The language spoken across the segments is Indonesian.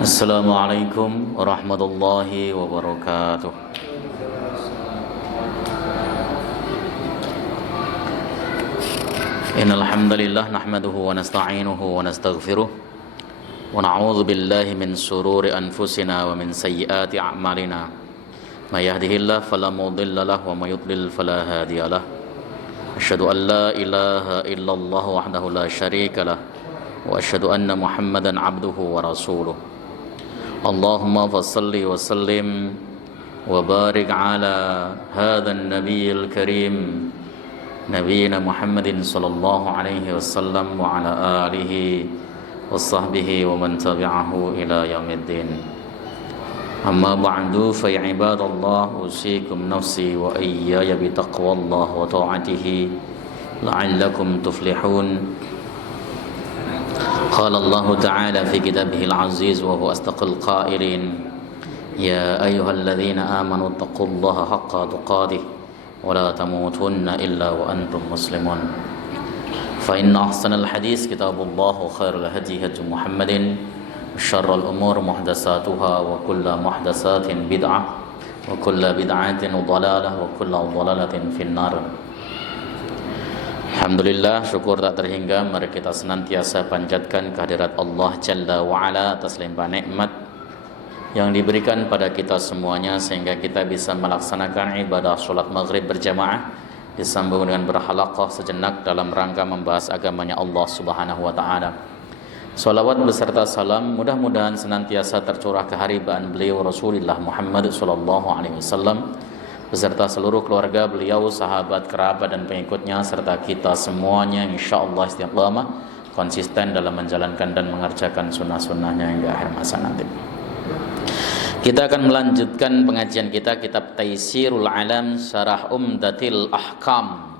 Assalamualaikum warahmatullahi wabarakatuh. Innal hamdalillah nahmaduhu wa nasta'inuhu wa nastaghfiruh wa na'udzu billahi min shururi anfusina wa min sayyiati a'malina. May yahdihillahu fala mudilla lahu wa may yudlil fala hadiyalah. Asyhadu an la ilaha illallah wahdahu la syarikalah wa asyhadu anna Muhammadan abduhu wa rasuluh. Allahumma fassalli wa sallim wa barik ala hadzal nabiyil karim nabiyina Muhammadin sallallahu alaihi wasallam wa ala alihi wa sahbihi wa man tabi'ahu ila yaumiddin. Amma ba'du fa ya ibadallah, usikum nafsi wa iyaya bi taqwallah wa ta'atihi la'allakum tuflihun. قال الله تعالى في كتابه العزيز وهو أصدق القائلين يا أيها الذين آمنوا اتقوا الله حق تقاته ولا تموتن إلا وأنتم مسلمون فإن أحسن الحديث كتاب الله وخير الهدي هدي محمد وشر الأمور محدثاتها وكل محدثات بدعة وكل بدعة ضلالة وكل ضلالة في النار. Alhamdulillah, syukur tak terhingga. Mari kita senantiasa panjatkan kehadirat Allah Jalla wa'ala atas limpah nikmat yang diberikan pada kita semuanya, sehingga kita bisa melaksanakan ibadah sholat maghrib berjamaah disambung dengan berhalaqah sejenak dalam rangka membahas agamanya Allah Subhanahu wa ta'ala. Salawat beserta salam mudah-mudahan senantiasa tercurah keharibaan beliau Rasulullah Muhammad sallallahu alaihi wasallam beserta seluruh keluarga beliau, sahabat, kerabat dan pengikutnya, serta kita semuanya insyaallah istiqamah konsisten dalam menjalankan dan mengerjakan sunnah-sunnahnya hingga akhir masa nanti. Kita akan melanjutkan pengajian kita kitab Taisirul Alam Syarah Umdatil Ahkam.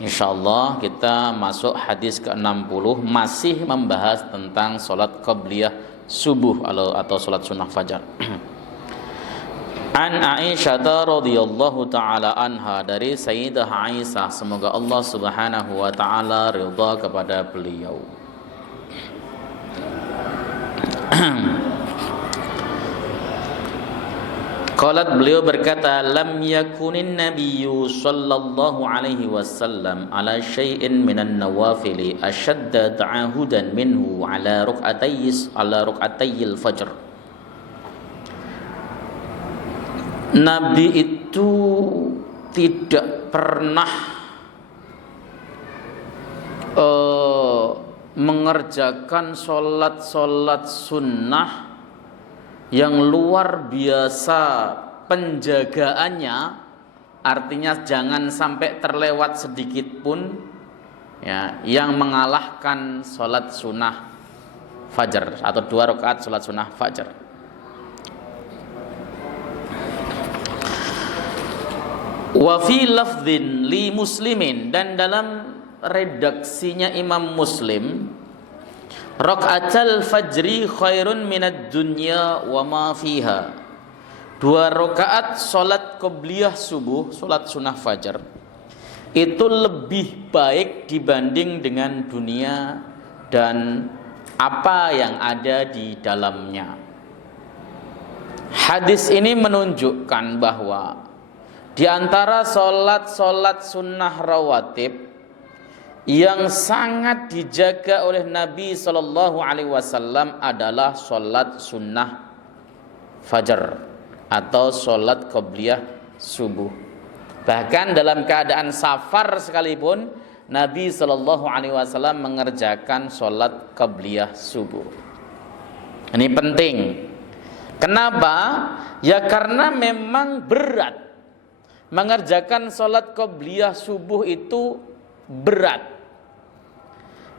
Insyaallah kita masuk hadis ke-60, masih membahas tentang salat qabliyah subuh atau salat sunnah fajar. An Aisyah radhiyallahu taala anha, dari Sayyidah Aisyah, semoga Allah Subhanahu wa taala ridha kepada beliau. Qalat, beliau berkata, lam yakunin nabiyyu sallallahu alaihi wasallam ala syai'in minan nawafili ashadda ta'ahudan minhu ala ruk'atayil fajr. Nabi itu tidak pernah mengerjakan solat sunnah yang luar biasa penjagaannya, artinya jangan sampai terlewat sedikit pun ya, yang mengalahkan solat sunnah fajar atau 2 rakaat solat sunnah fajar. Wa fi lafdhin li muslimin, dan dalam redaksinya Imam Muslim, rakaatul fajri khairun minad dunya wa ma fiha. 2 rakaat salat qabliyah subuh, salat sunnah fajar, itu lebih baik dibanding dengan dunia dan apa yang ada di dalamnya. Hadis ini menunjukkan bahwa di antara solat sunnah rawatib yang sangat dijaga oleh Nabi sallallahu alaihi wasallam adalah solat sunnah fajar atau solat qabliyah subuh. Bahkan dalam keadaan safar sekalipun Nabi sallallahu alaihi wasallam mengerjakan solat qabliyah subuh. Ini penting. Kenapa? Ya karena memang berat. Mengerjakan solat qabliyah subuh itu berat.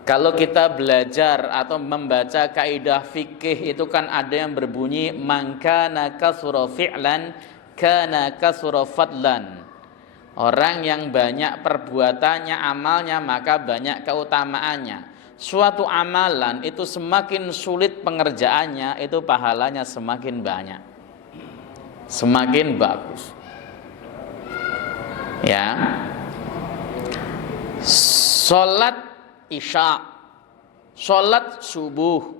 Kalau kita belajar atau membaca kaidah fikih itu kan ada yang berbunyi man kana kasura fi'lan kana kasura fadlan. Orang yang banyak perbuatannya, amalnya, maka banyak keutamaannya. Suatu amalan itu semakin sulit pengerjaannya, itu pahalanya semakin banyak, semakin bagus. Ya, sholat isya, sholat subuh,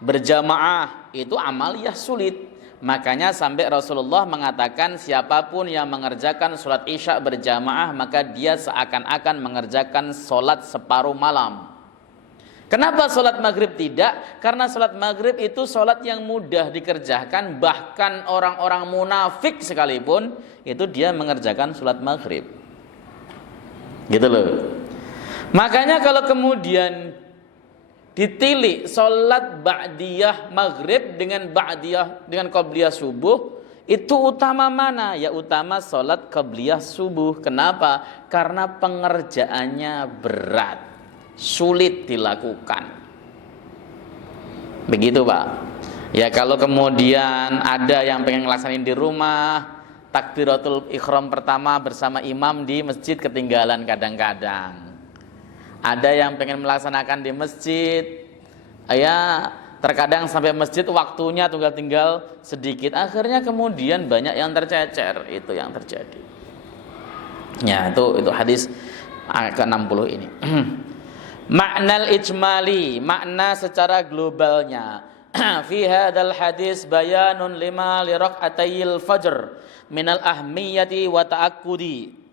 berjamaah itu amaliyah sulit. Makanya sampai Rasulullah mengatakan siapapun yang mengerjakan sholat isya berjamaah maka dia seakan-akan mengerjakan sholat separuh malam. Kenapa sholat maghrib tidak? Karena sholat maghrib itu sholat yang mudah dikerjakan. Bahkan orang-orang munafik sekalipun itu dia mengerjakan sholat maghrib. Gitu loh. Makanya kalau kemudian ditilik sholat ba'diyah maghrib dengan qabliyah subuh, itu utama mana? Ya utama sholat qabliyah subuh. Kenapa? Karena pengerjaannya berat, sulit dilakukan. Begitu Pak. Ya kalau kemudian ada yang pengen ngelaksanain di rumah, takbiratul ihram pertama bersama imam di masjid ketinggalan kadang-kadang. Ada yang pengen melaksanakan di masjid, ya terkadang sampai masjid waktunya tinggal sedikit. Akhirnya kemudian banyak yang tercecer, itu yang terjadi. Ya itu hadis ke-60 ini. Maknal ijmali, makna secara globalnya. Fi hadzal hadis bayanun lima li rak'atayil fajr minal ahmiyati wa ta'akkudi.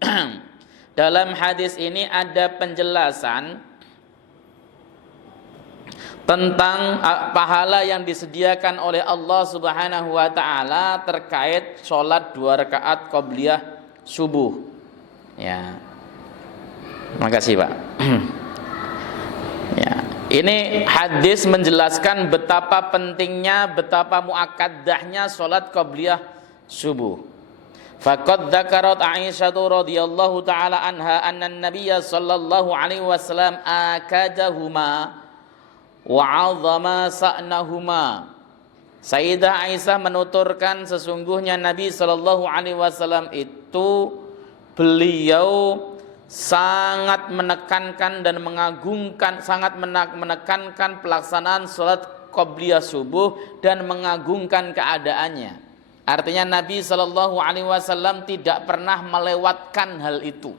Dalam hadis ini ada penjelasan tentang pahala yang disediakan oleh Allah Subhanahu wa taala terkait sholat 2 rakaat qabliyah subuh. Ya. Makasih, Pak. Ya. Ini hadis menjelaskan betapa pentingnya, betapa muakkadahnya sholat qabliyah subuh. Faqad dzakarat Aisyah radhiyallahu taala anha anna an-nabiy sallallahu alaihi wasallam akadahuma wa 'azama sa'nahuma. Sayyidah Aisyah menuturkan sesungguhnya Nabi sallallahu alaihi wasallam itu beliau sangat menekankan dan mengagungkan, sangat menekankan pelaksanaan salat qabliyah subuh dan mengagungkan keadaannya. Artinya Nabi Shallallahu Alaihi Wasallam tidak pernah melewatkan hal itu,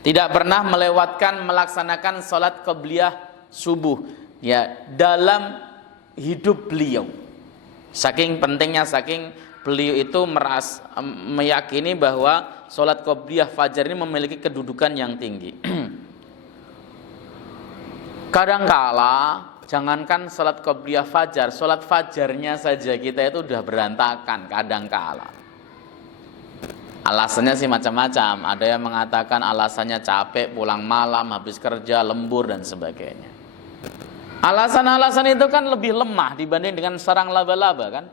tidak pernah melewatkan melaksanakan sholat qabliyah subuh ya dalam hidup beliau. Saking pentingnya, saking beliau itu meyakini bahwa sholat qabliyah fajar ini memiliki kedudukan yang tinggi. Kadangkala jangankan sholat qabliyah fajar, sholat fajarnya saja kita itu udah berantakan kadangkala. Alasannya sih macam-macam. Ada yang mengatakan alasannya capek, pulang malam, habis kerja, lembur dan sebagainya. Alasan-alasan itu kan lebih lemah dibanding dengan sarang laba-laba kan.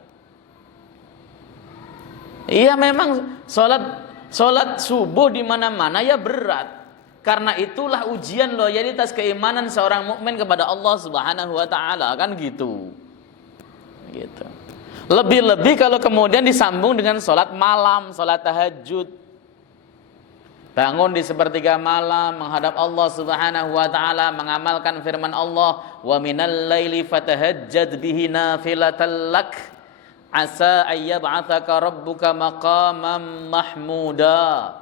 Iya memang sholat subuh di mana-mana ya berat. Karena itulah ujian loyalitas keimanan seorang mukmin kepada Allah Subhanahu wa taala kan gitu. Gitu. Lebih-lebih kalau kemudian disambung dengan sholat malam, sholat tahajud. Bangun di sepertiga malam menghadap Allah Subhanahu wa taala, mengamalkan firman Allah, "Wa minal laili fatahajjad bihi nafilatan lak asa ayyab'atsaka rabbuka maqaman mahmuda."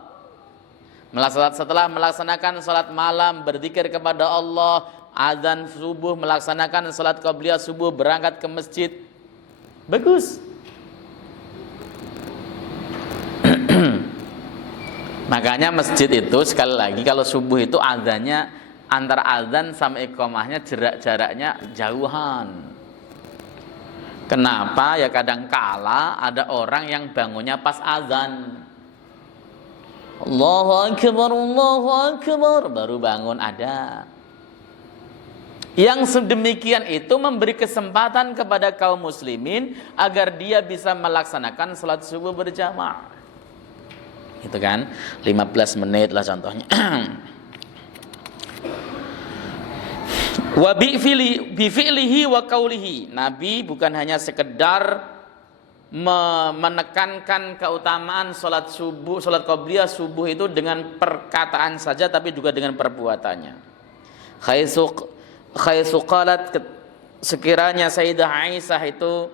Setelah melaksanakan salat malam, berzikir kepada Allah, azan subuh, melaksanakan salat qabliyah subuh, berangkat ke masjid. Bagus. Makanya masjid itu sekali lagi kalau subuh itu azannya antara azan sama iqamahnya jaraknya jauhan. Kenapa? Ya kadang kala ada orang yang bangunnya pas azan. Allahu Akbar, baru bangun ada. Yang sedemikian itu memberi kesempatan kepada kaum muslimin agar dia bisa melaksanakan salat subuh berjamaah. Itu kan 15 menit lah contohnya. Wa bi fi'lihi wa qaulihi. Nabi bukan hanya sekedar menekankan keutamaan salat subuh, salat qabliyah subuh itu dengan perkataan saja, tapi juga dengan perbuatannya. Khaisu qalat, sekiranya Sayyidah Aisyah itu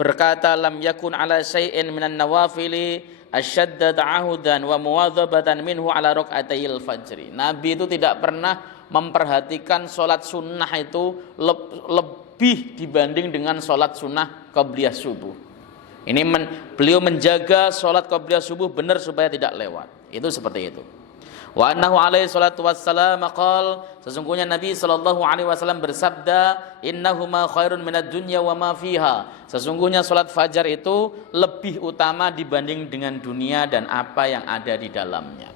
berkata, lam yakun ala syai'in minan nawafili asyadda ta'ahudan wa muwadhabatan minhu ala rak'atayil fajri. Nabi itu tidak pernah memperhatikan salat sunnah itu lebih dibanding dengan sholat sunnah qabliyah subuh. Ini beliau menjaga sholat qabliyah subuh benar supaya tidak lewat. Itu seperti itu. Wa annahu alaihi salatu wassalam qala, sesungguhnya Nabi sallallahu alaihi wasallam bersabda, innahuma khairun minad dunya wa ma fiha, sesungguhnya salat fajar itu lebih utama dibanding dengan dunia dan apa yang ada di dalamnya.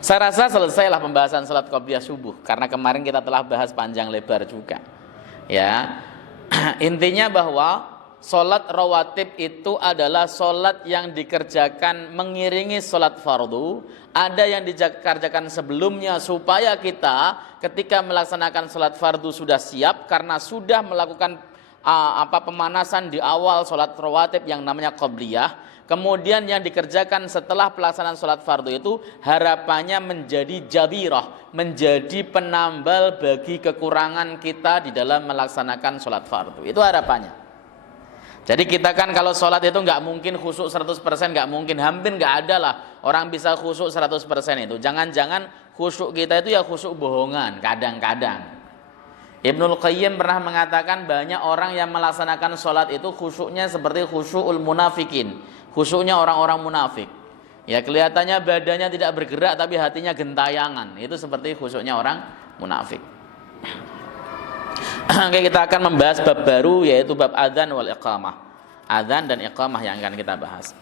Saya rasa selesailah pembahasan salat qabliyah subuh karena kemarin kita telah bahas panjang lebar juga. Ya. Intinya bahwa salat rawatib itu adalah salat yang dikerjakan mengiringi salat fardu. Ada yang dikerjakan sebelumnya supaya kita ketika melaksanakan salat fardu sudah siap karena sudah melakukan pemanasan di awal salat rawatib yang namanya qabliyah. Kemudian yang dikerjakan setelah pelaksanaan salat fardu itu harapannya menjadi jabirah, menjadi penambal bagi kekurangan kita di dalam melaksanakan salat fardu. Itu harapannya. Jadi kita kan kalau sholat itu nggak mungkin khusyuk 100%, nggak mungkin, hampir nggak ada lah orang bisa khusyuk 100% itu. Jangan-jangan khusyuk kita itu ya khusyuk bohongan, kadang-kadang. Ibnul Qayyim pernah mengatakan banyak orang yang melaksanakan sholat itu khusyuknya seperti khusyukul munafikin, khusyuknya orang-orang munafik. Ya kelihatannya badannya tidak bergerak tapi hatinya gentayangan. Itu seperti khusyuknya orang munafik. Oke, kita akan membahas bab baru yaitu bab adzan wal iqamah. Adzan dan iqamah yang akan kita bahas.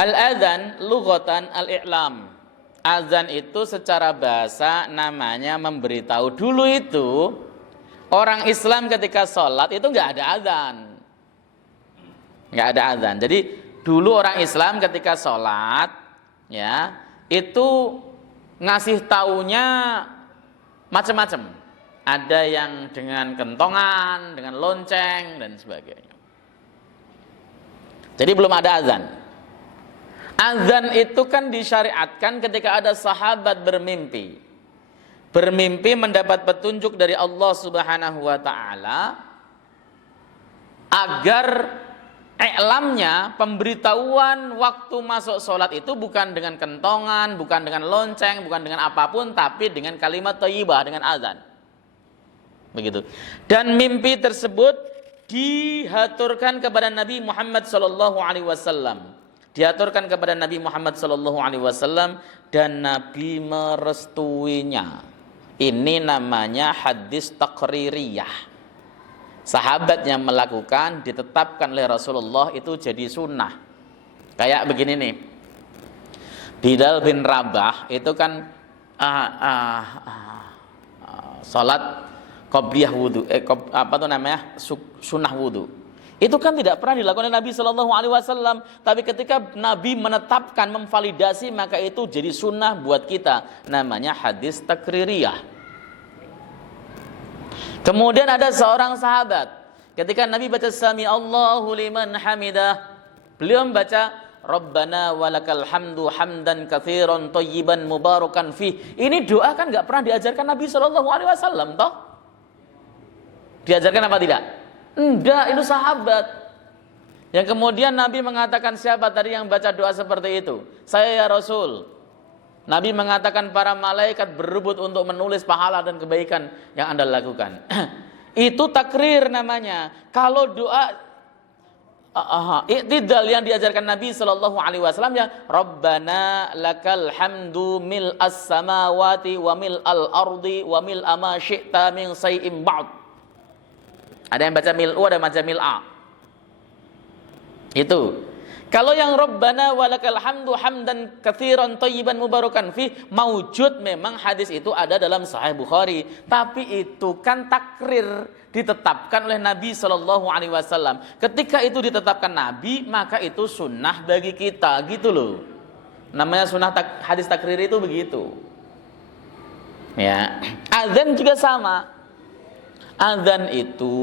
Al-adzan lughatan al-i'lam. Adzan itu secara bahasa namanya memberitahu. Dulu itu orang Islam ketika sholat itu nggak ada adzan. Nggak ada adzan. Jadi dulu orang Islam ketika sholat ya itu ngasih taunya macam-macam. Ada yang dengan kentongan, dengan lonceng dan sebagainya. Jadi belum ada adzan. Adzan itu kan disyariatkan ketika ada sahabat bermimpi. Bermimpi mendapat petunjuk dari Allah Subhanahu wa taala agar i'lamnya, pemberitahuan waktu masuk sholat itu bukan dengan kentongan, bukan dengan lonceng, bukan dengan apapun, tapi dengan kalimat thayyibah, dengan azan. Begitu. Dan mimpi tersebut dihaturkan kepada Nabi Muhammad SAW. Diaturkan kepada Nabi Muhammad SAW dan Nabi merestuinya. Ini namanya hadis taqririyah. Sahabat yang melakukan ditetapkan oleh Rasulullah itu jadi sunnah. Kayak begini nih, Bilal bin Rabah itu kan sholat qabliyah wudu, sunnah wudu. Itu kan tidak pernah dilakukan oleh Nabi SAW. Tapi ketika Nabi menetapkan, memvalidasi, maka itu jadi sunnah buat kita. Namanya hadis taqririyah. Kemudian ada seorang sahabat, ketika Nabi baca Sami Allahu liman hamidah, beliau membaca Rabbana walakal hamdu hamdan katsiran thayyiban mubarakan fih. Ini doa kan nggak pernah diajarkan Nabi SAW, toh? Diajarkan apa tidak? Enggak, itu sahabat. Yang kemudian Nabi mengatakan, siapa tadi yang baca doa seperti itu? Saya ya Rasul. Nabi mengatakan para malaikat berebut untuk menulis pahala dan kebaikan yang Anda lakukan. Itu takrir namanya. Kalau doa i'tidal yang diajarkan Nabi SAW ya Rabbana lakal hamdu mil as-samawati wa mil al-ardi wa mil ama syi'ta min say'im ba'd. Ada yang baca mil'u, ada yang baca mil'a. Itu. Kalau yang Rabbana walakal hamdu hamdan katsiran thayyiban mubarakan fi, maujud memang hadis itu ada dalam Sahih Bukhari, tapi itu kan takrir, ditetapkan oleh Nabi SAW. Ketika itu ditetapkan Nabi, maka itu sunnah bagi kita, gitu loh. Namanya sunnah hadis takrir itu begitu. Ya, azan juga sama. Azan itu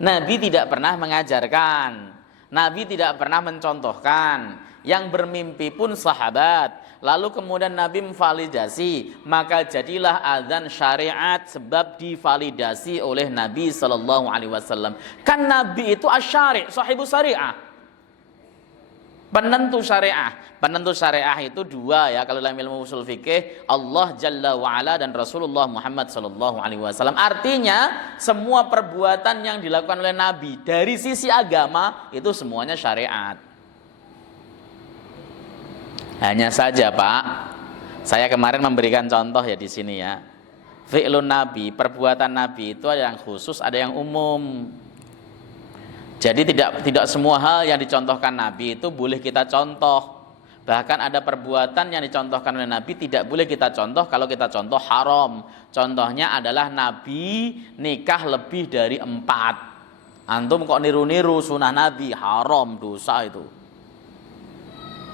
Nabi tidak pernah mengajarkan. Nabi tidak pernah mencontohkan. Yang bermimpi pun sahabat. Lalu kemudian Nabi memvalidasi, maka jadilah azan syariat sebab divalidasi oleh Nabi SAW. Kan Nabi itu asyari', sahibu syariah. Penentu syariah. Penentu syariah itu dua ya kalau dalam ilmu usul fikih, Allah Jalla wa Ala dan Rasulullah Muhammad sallallahu alaihi wasallam. Artinya semua perbuatan yang dilakukan oleh Nabi dari sisi agama itu semuanya syariat. Hanya saja Pak, saya kemarin memberikan contoh ya di sini ya. Fi'lun Nabi, perbuatan Nabi itu ada yang khusus, ada yang umum. Jadi tidak semua hal yang dicontohkan Nabi itu boleh kita contoh. Bahkan ada perbuatan yang dicontohkan oleh Nabi tidak boleh kita contoh kalau kita contoh haram. Contohnya adalah Nabi nikah lebih dari 4. Antum kok niru-niru sunnah Nabi, haram, dosa itu.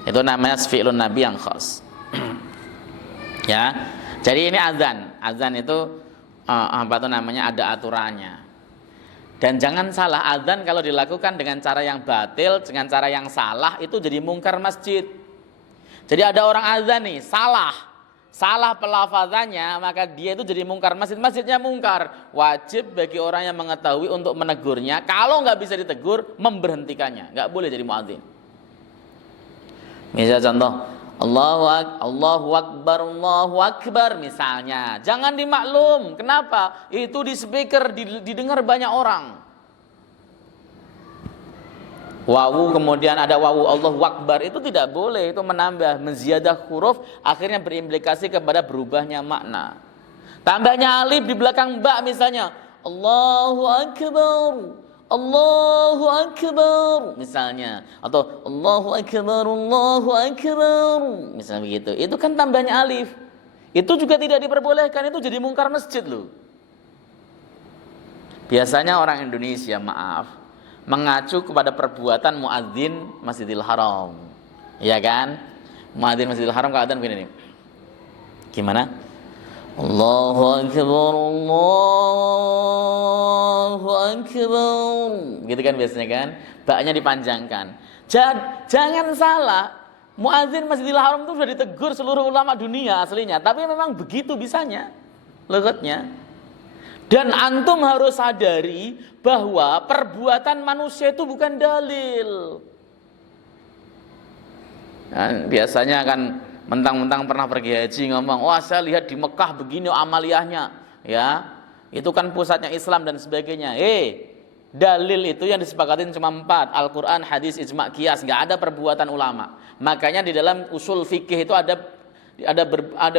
Itu namanya fi'lun Nabi yang khas. Ya. Jadi ini azan. Azan itu apa itu namanya, ada aturannya. Dan jangan salah, azan kalau dilakukan dengan cara yang batil, dengan cara yang salah, itu jadi mungkar masjid. Jadi ada orang azan nih, salah pelafazannya, maka dia itu jadi mungkar masjid, masjidnya mungkar. Wajib bagi orang yang mengetahui untuk menegurnya. Kalau nggak bisa ditegur, memberhentikannya. Nggak boleh jadi muadzin. Misal contoh, Allahu Akbar misalnya. Jangan dimaklum. Kenapa? Itu di speaker didengar banyak orang. Wawu kemudian ada wawu Allahu Akbar, itu tidak boleh, itu menambah, menziyadah huruf, akhirnya berimplikasi kepada berubahnya makna. Tambahnya alif di belakang ba misalnya, Allahu Akbar, Allahu Akbar misalnya, atau Allahu Akbar, misalnya begitu. Itu kan tambahnya alif. Itu juga tidak diperbolehkan, itu jadi mungkar masjid loh. Biasanya orang Indonesia, maaf, mengacu kepada perbuatan muadzin Masjidil Haram. Iya kan? Muadzin Masjidil Haram kalau adzan begini nih. Gimana? Allahu Akbar, Allahu Akbar. Gitu kan biasanya kan? Baknya dipanjangkan. Jangan salah, muadzin Masjidil Haram itu sudah ditegur seluruh ulama dunia aslinya, tapi memang begitu bisanya, logatnya. Dan antum harus sadari bahwa perbuatan manusia itu bukan dalil. Nah, biasanya kan mentang-mentang pernah pergi haji ngomong, wah saya lihat di Mekah begini amaliyahnya, ya itu kan pusatnya Islam dan sebagainya. Dalil itu yang disepakatin cuma 4, Al-Quran, hadis, ijma', qiyas, nggak ada perbuatan ulama. Makanya di dalam usul fikih itu ada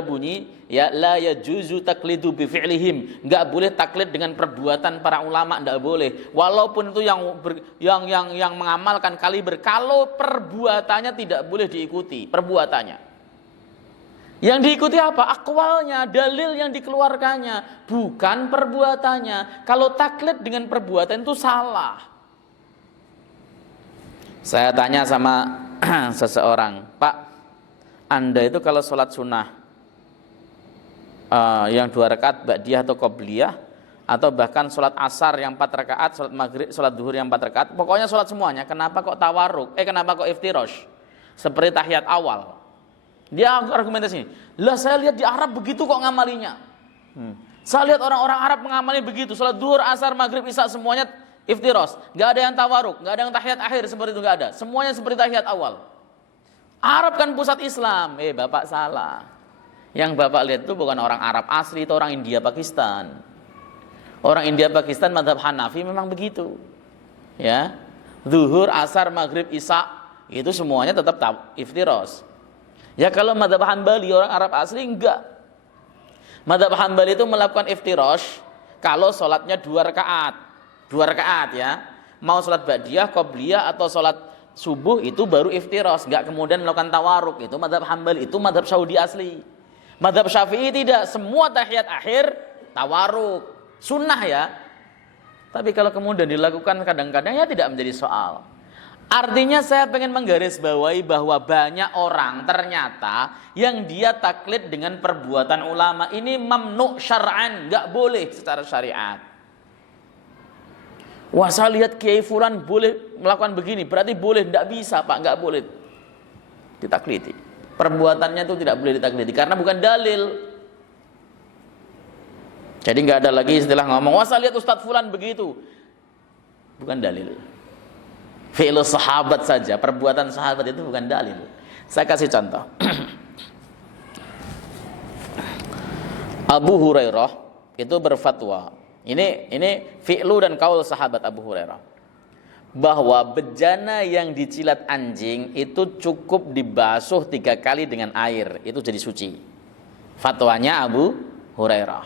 bunyi ya, la yajuzu taklidu bi fi'lihim, nggak boleh taklid dengan perbuatan para ulama, nggak boleh. Walaupun itu yang mengamalkan kaliber, kalau perbuatannya tidak boleh diikuti perbuatannya. Yang diikuti apa? Akwalnya, dalil yang dikeluarkannya, bukan perbuatannya. Kalau taklid dengan perbuatan itu salah. Saya tanya sama seseorang, Pak, Anda itu kalau sholat sunnah yang 2 rakaat ba'diyah atau qobliyah, atau bahkan sholat asar yang 4 rakaat, sholat maghrib, sholat duhur yang 4 rakaat, pokoknya sholat semuanya, kenapa kok tawarruk? Kenapa kok iftirosh? Seperti tahiyat awal. Dia argumentasi, lah saya lihat di Arab begitu kok ngamalinya. Saya lihat orang-orang Arab mengamali begitu, sholat duhur, asar, maghrib, isya semuanya iftirosh, nggak ada yang tawarruk, nggak ada yang tahiyat akhir seperti itu, nggak ada. Semuanya seperti tahiyat awal. Arab kan pusat Islam. Bapak salah. Yang Bapak lihat itu bukan orang Arab asli, itu orang India Pakistan. Orang India Pakistan mazhab Hanafi memang begitu. Ya. Zuhur, asar, maghrib, isya itu semuanya tetap iftirosh. Ya kalau mazhab Hanbali orang Arab asli enggak. Mazhab Hanbali itu melakukan iftirosh kalau sholatnya 2 rakaat. 2 rakaat ya. Mau sholat ba'diyah, qobliyah atau sholat subuh itu baru iftirosh, enggak kemudian melakukan tawarruk. Itu mazhab Hanbali, itu mazhab Saudi asli. Mazhab Syafi'i tidak, semua tahiyat akhir tawarruk. Sunnah ya. Tapi kalau kemudian dilakukan kadang-kadang ya tidak menjadi soal. Artinya saya pengen menggarisbawahi bahwa banyak orang ternyata yang dia taklid dengan perbuatan ulama ini mamnu syar'an, enggak boleh secara syariat. Wah saya lihat Kiai Fulan boleh melakukan begini, berarti boleh, enggak bisa Pak, enggak boleh ditaklidi. Perbuatannya itu tidak boleh ditaklidi karena bukan dalil. Jadi enggak ada lagi istilah ngomong, wah saya lihat Ustadz Fulan begitu, bukan dalil. Fi'lu sahabat saja, perbuatan sahabat itu bukan dalil. Saya kasih contoh. Abu Hurairah itu berfatwa. Ini fi'lu dan qaul sahabat Abu Hurairah, bahwa bejana yang dicilat anjing itu cukup dibasuh 3 kali dengan air, itu jadi suci. Fatwanya Abu Hurairah.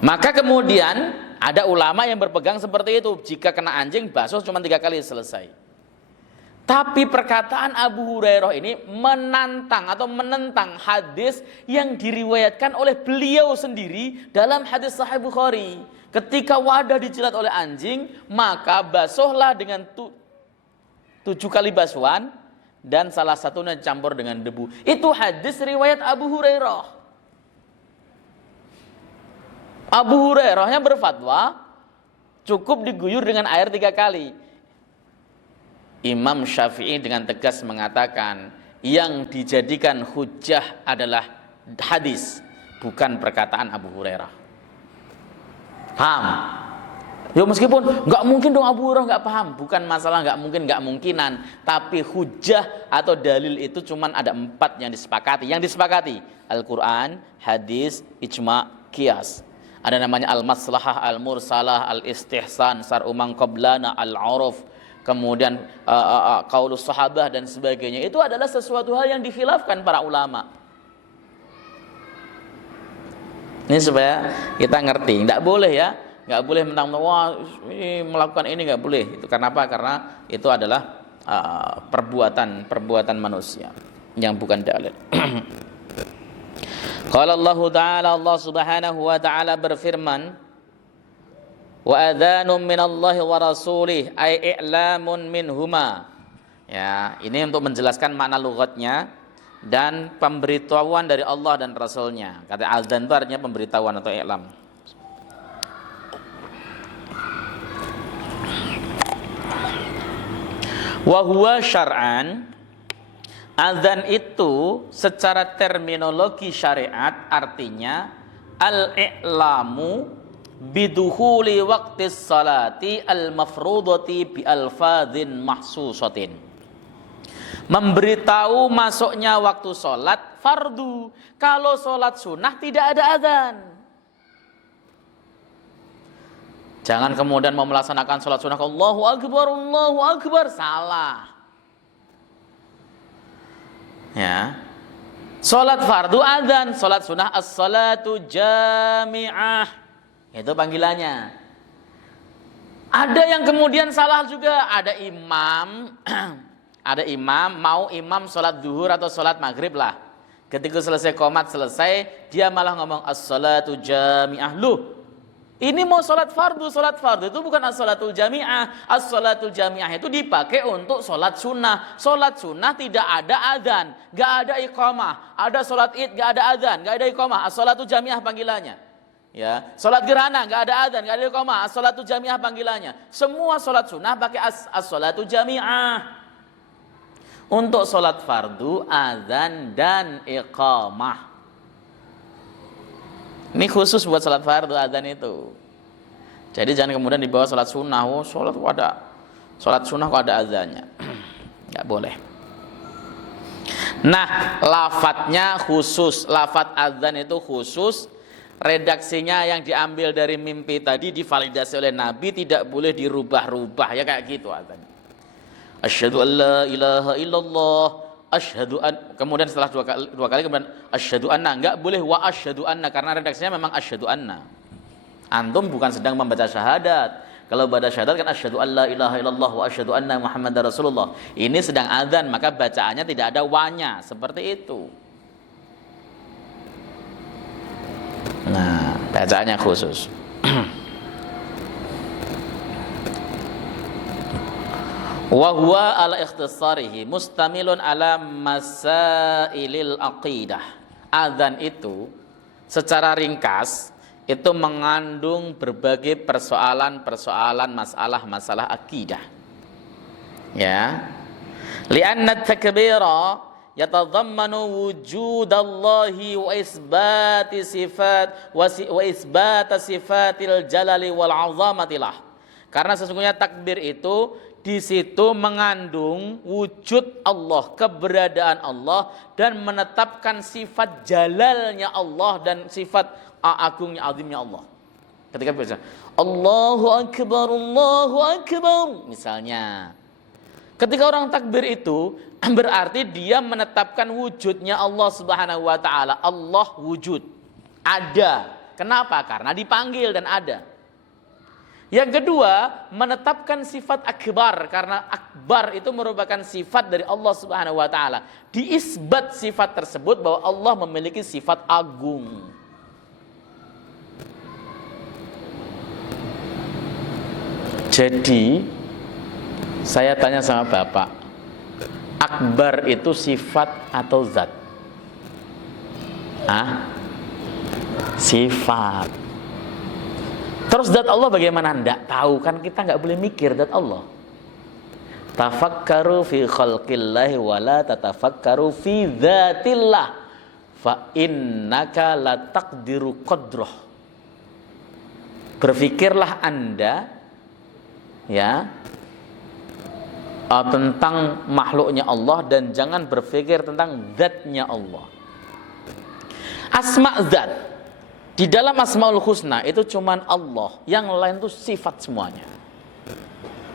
Maka kemudian ada ulama yang berpegang seperti itu, jika kena anjing basuh cuma 3 kali selesai. Tapi perkataan Abu Hurairah ini menantang atau menentang hadis yang diriwayatkan oleh beliau sendiri dalam hadis Sahih Bukhari. Ketika wadah dicilat oleh anjing, maka basuhlah dengan 7 kali basuhan dan salah satunya campur dengan debu. Itu hadis riwayat Abu Hurairah. Abu Hurairahnya berfatwa cukup diguyur dengan air 3 kali. Imam Syafi'i dengan tegas mengatakan yang dijadikan hujjah adalah hadis, bukan perkataan Abu Hurairah. Paham? Ya meskipun nggak mungkin dong Abu Hurairah nggak paham, bukan masalah nggak mungkin nggak mungkinan, tapi hujjah atau dalil itu cuman ada 4 yang disepakati. Yang disepakati Al-Quran, hadis, ijma', qiyas. Ada namanya al-maslahah, al-mursalah, al-istihsan, sar'u man qablana, al-'uruf, kemudian qaulus sahabah dan sebagainya. Itu adalah sesuatu hal yang dikhilafkan para ulama. Ini supaya kita ngerti, enggak boleh ya, enggak boleh mentang-mentang wah ini melakukan ini, enggak boleh. Itu karena apa? Karena itu adalah perbuatan manusia yang bukan dalil. Qala Allah Ta'ala, Allah Subhanahu wa Ta'ala berfirman, wa adhanun minallahi wa rasulih ay i'lamun minhuma. Ya, ini untuk menjelaskan makna lughatnya dan pemberitahuan dari Allah dan Rasulnya. Kata azan itu artinya pemberitahuan atau i'lam. Wa huwa syar'an, azan itu secara terminologi syariat artinya al-i'lamu bidukhuli waqtis salati al-mafrudati bi alfadhin mahsusatin. Memberitahu masuknya waktu salat fardu. Kalau salat sunnah tidak ada azan. Jangan kemudian mau melaksanakan salat sunnah Allahu Akbar, salah. Ya. Salat fardu azan, salat sunnah as-salatu jami'ah. Itu panggilannya. Ada yang kemudian salah juga, ada imam ada imam mau imam salat zuhur atau salat maghrib lah. Ketika selesai qomat selesai, dia malah ngomong as-salatu jami'ah. Loh, ini mau salat fardu itu bukan as-salatul jami'ah. As-salatul jami'ah itu dipakai untuk salat sunnah. Salat sunnah tidak ada adzan, enggak ada iqamah. Ada salat Id enggak ada adzan, enggak ada iqamah. As-salatul jami'ah panggilannya. Ya, salat gerhana enggak ada adzan, enggak ada iqamah. As-salatul jami'ah panggilannya. Semua salat sunnah pakai as-salatul jami'ah. Untuk salat fardu adzan dan iqamah. Ini khusus buat salat fardu adzan itu. Jadi jangan kemudian dibawa salat sunnah. Oh, salat sunnah kok ada adzannya. Enggak boleh. Nah, lafadznya khusus, lafadz adzan itu khusus. Redaksinya yang diambil dari mimpi tadi divalidasi oleh Nabi, tidak boleh dirubah-rubah ya kayak gitu adzan. Asyhadu an la ilaha illallah, asyhadu an, kemudian setelah dua kali kemudian asyhadu anna, enggak boleh wa asyhadu anna karena redaksinya memang asyhadu anna. Antum bukan sedang membaca syahadat. Kalau baca syahadat kan asyhadu an la ilaha illallah wa asyhadu anna muhammadar rasulullah. Ini sedang adzan, maka bacaannya tidak ada wa-nya, seperti itu. Nah, bacaannya khusus. Wa huwa ala ikhtisarihi mustamilun ala masailil aqidah. Adzan itu secara ringkas itu mengandung berbagai persoalan-persoalan masalah-masalah akidah. Ya. Li'anna at-takbira yatadhammanu wujudallahi wa isbati sifat wa isbata sifatil jalali wal 'azamatilah. Karena sesungguhnya takbir itu di situ mengandung wujud Allah, keberadaan Allah, dan menetapkan sifat jalalnya Allah dan sifat agungnya, azimnya Allah. Ketika biasa Allahu Akbar, misalnya, ketika orang takbir itu berarti dia menetapkan wujudnya Allah Subhanahu wa taala. Allah wujud, ada. Kenapa? Karena dipanggil dan ada. Yang kedua, menetapkan sifat akbar, karena akbar itu merupakan sifat dari Allah Subhanahu wa taala. Diisbat sifat tersebut bahwa Allah memiliki sifat agung. Jadi saya tanya sama Bapak, akbar itu sifat atau zat? Sifat. Terus zat Allah bagaimana? Nggak tahu, kan kita nggak boleh mikir zat Allah. Tafakkaru fi khalqillahi wa la tatafakkaru fi dzatillah fa innaka la taqdiru qadrah. Berfikirlah Anda ya tentang makhluknya Allah dan jangan berpikir tentang zatnya Allah. Asma zat di dalam Asmaul Husna itu cuman Allah, yang lain itu sifat semuanya.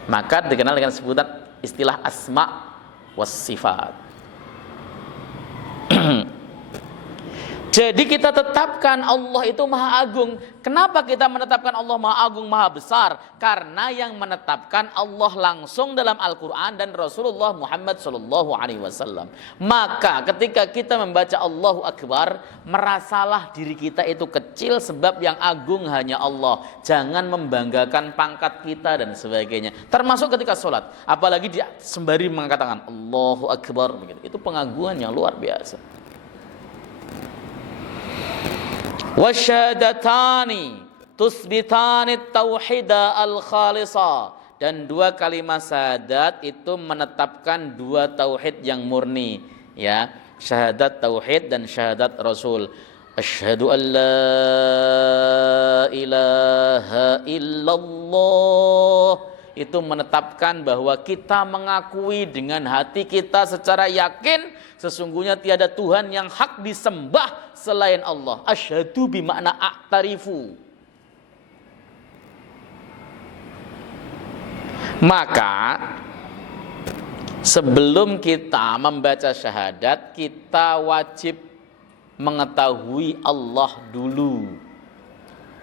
Maka dikenal dengan sebutan istilah asma was sifat. Jadi kita tetapkan Allah itu Maha Agung. Kenapa kita menetapkan Allah Maha Agung, Maha Besar? Karena yang menetapkan Allah langsung dalam Al-Quran dan Rasulullah Muhammad SAW. Maka ketika kita membaca Allahu Akbar, merasalah diri kita itu kecil sebab yang agung hanya Allah. Jangan membanggakan pangkat kita dan sebagainya. Termasuk ketika sholat. Apalagi dia sembari mengatakan Allahu Akbar. Itu pengagungan yang luar biasa. Wasyahadatani tusbitani tauhida al-khalisa, dan dua kalimat syahadat itu menetapkan dua tauhid yang murni, ya, syahadat tauhid dan syahadat rasul. Asyhadu an la ilaha illallah itu menetapkan bahwa kita mengakui dengan hati kita secara yakin sesungguhnya tiada Tuhan yang hak disembah selain Allah. Asyhadu bimakna a'tarifu. Maka sebelum kita membaca syahadat, kita wajib mengetahui Allah dulu,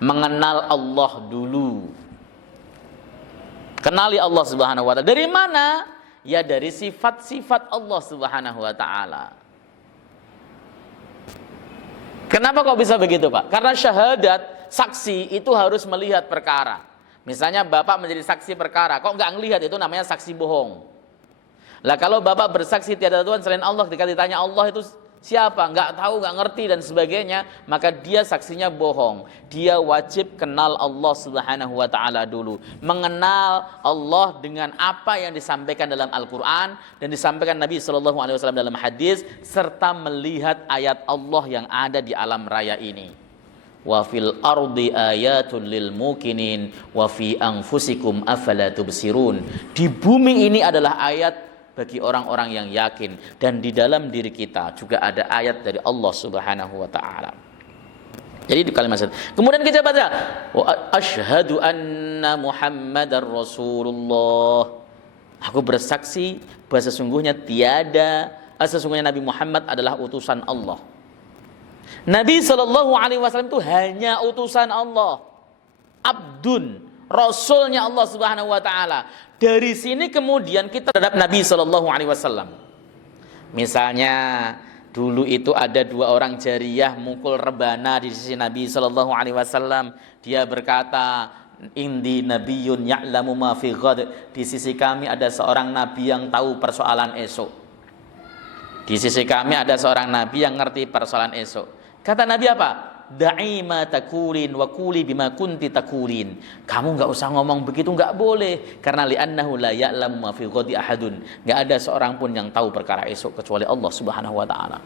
mengenal Allah dulu. Kenali Allah Subhanahu wa taala. Dari mana? Ya dari sifat-sifat Allah Subhanahu wa taala. Kenapa kok bisa begitu, Pak? Karena syahadat, saksi itu harus melihat perkara. Misalnya Bapak menjadi saksi perkara, kok nggak ngelihat, itu namanya saksi bohong. Lah kalau Bapak bersaksi tiada Tuhan selain Allah, ketika ditanya Allah itu siapa, nggak tahu, nggak ngerti dan sebagainya, maka dia saksinya bohong. Dia wajib kenal Allah Subhanahu wa taala dulu. Mengenal Allah dengan apa yang disampaikan dalam Al-Qur'an dan disampaikan Nabi sallallahu alaihi wasallam dalam hadis, serta melihat ayat Allah yang ada di alam raya ini. Wa fil ardi ayatun lil mukinin wa fi anfusikum afala tubsirun. Di bumi ini adalah ayat bagi orang-orang yang yakin, dan di dalam diri kita juga ada ayat dari Allah Subhanahu wa taala. Jadi di kalimat satu. Kemudian kita baca wa asyhadu anna Muhammadar Rasulullah. Aku bersaksi bahwa sesungguhnya Nabi Muhammad adalah utusan Allah. Nabi sallallahu alaihi wasallam itu hanya utusan Allah. Abdun, rasulnya Allah Subhanahu wa taala. Dari sini kemudian kita terhadap Nabi sallallahu alaihi wasallam. Misalnya dulu itu ada dua orang jariyah mukul rebana di sisi Nabi sallallahu alaihi wasallam. Dia berkata, "Indi nabiyyun ya'lamu ma fi ghad." Di sisi kami ada seorang nabi yang tahu persoalan esok. Di sisi kami ada seorang nabi yang ngerti persoalan esok. Kata Nabi apa? Da'i ma takulin wa kuli bima kunti takulin. Kamu enggak usah ngomong begitu, enggak boleh, karena li'annahu la ya'lamu ma fi ghadi ahadun. Enggak ada seorang pun yang tahu perkara esok kecuali Allah Subhanahu wa taala.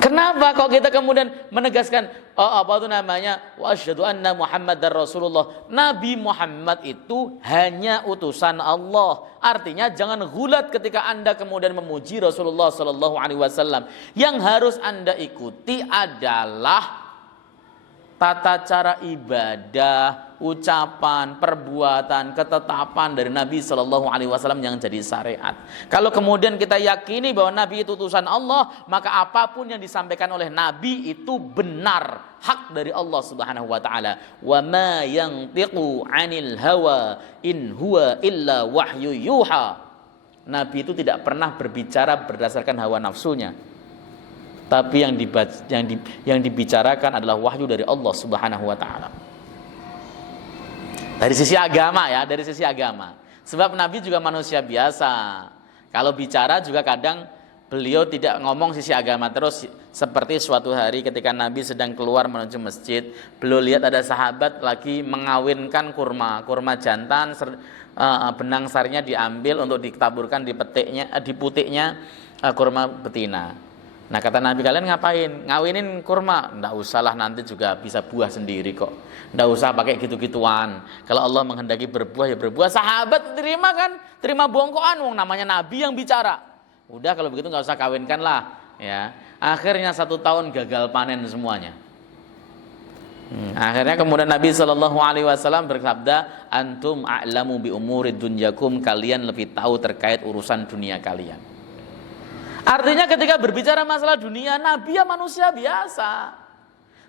Kenapa kok kita kemudian menegaskan wa asyhadu anna Muhammadar Rasulullah. Nabi Muhammad itu hanya utusan Allah. Artinya jangan gulat ketika Anda kemudian memuji Rasulullah sallallahu alaihi wasallam. Yang harus Anda ikuti adalah tata cara ibadah, ucapan, perbuatan, ketetapan dari Nabi Shallallahu Alaihi Wasallam yang jadi syariat. Kalau kemudian kita yakini bahwa Nabi itu utusan Allah, maka apapun yang disampaikan oleh Nabi itu benar, hak dari Allah Subhanahu Wa Taala. Wa ma yantiqu 'anil hawa in huwa illa wahyu yuha. Nabi itu tidak pernah berbicara berdasarkan hawa nafsunya. Tapi yang dibicarakan adalah wahyu dari Allah Subhanahu wa taala. Dari sisi agama ya, dari sisi agama. Sebab Nabi juga manusia biasa. Kalau bicara juga kadang beliau tidak ngomong sisi agama terus. Seperti suatu hari ketika Nabi sedang keluar menuju masjid, beliau lihat ada sahabat lagi mengawinkan kurma jantan, benang sarinya diambil untuk ditaburkan di putiknya kurma betina. Nah kata Nabi, kalian ngapain? Ngawinin kurma? Nggak usahlah, nanti juga bisa buah sendiri kok. Nggak usah pakai gitu-gituan. Kalau Allah menghendaki berbuah ya berbuah. Sahabat terima kan? Terima bongkoan, wong namanya Nabi yang bicara. Udah kalau begitu nggak usah kawinkan lah. Ya. Akhirnya 1 tahun gagal panen semuanya. Akhirnya kemudian Nabi SAW bersabda, antum a'lamu bi umurid dunyakum, kalian lebih tahu terkait urusan dunia kalian. Artinya ketika berbicara masalah dunia, Nabi ya manusia biasa.